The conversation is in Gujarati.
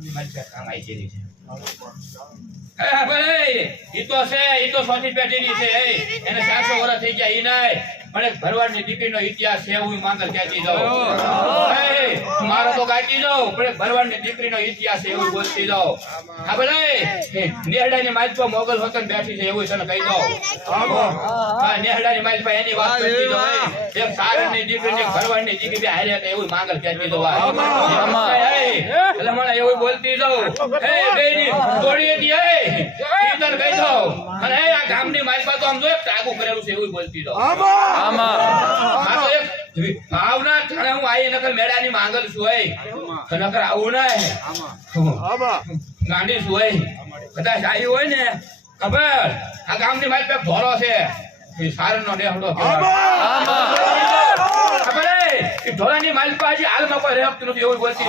ગામની મારી કામ આવી છે ભાઈ ઈ તો છે ઈ તો સોની પેઢીની છે એને 400 વર્ષ થઈ ગયા ઈ નહીં પણ એક ભરવાડની દીકરીનો ઇતિહાસ છે હું માંગલ કહેતી જાઉં મારો તો ગાતી જાઉં પણ એક ભરવાડની દીકરીનો ઇતિહાસ છે એવું બોલતી જાઉં હા ભાઈ નેહડાની માલ પર મોગલ હોતન બેઠી છે એવું તને કહી દઉં હા નેહડાની માલ પર એની વાત કરતી જાઉં એક સારણની દીકરી એક ભરવાડની દીકરી બે હારે હતા એવું માંગલ કહેતી જાઉં એટલે મને એવું બોલતી જાઉં એ બેની જોડી હતી તને કહી દઉં અને આ ગામની માલ પર તો આમ જો એક ટાગુ કરેલું છે એવું બોલતી જાઉં ભાવના તને હું આઈ નકર મેળાની માંગલ છું નકર આવું ને ગાંડી છું કદાચ આવી હોય ને ખબર આ ગામની મારી પાસે ભોરો છે સારણ નો ડેહડો ખબર ઢોળાની માલ પાસે હાલમાં કોઈ રહેતું નથી એવું બોલતી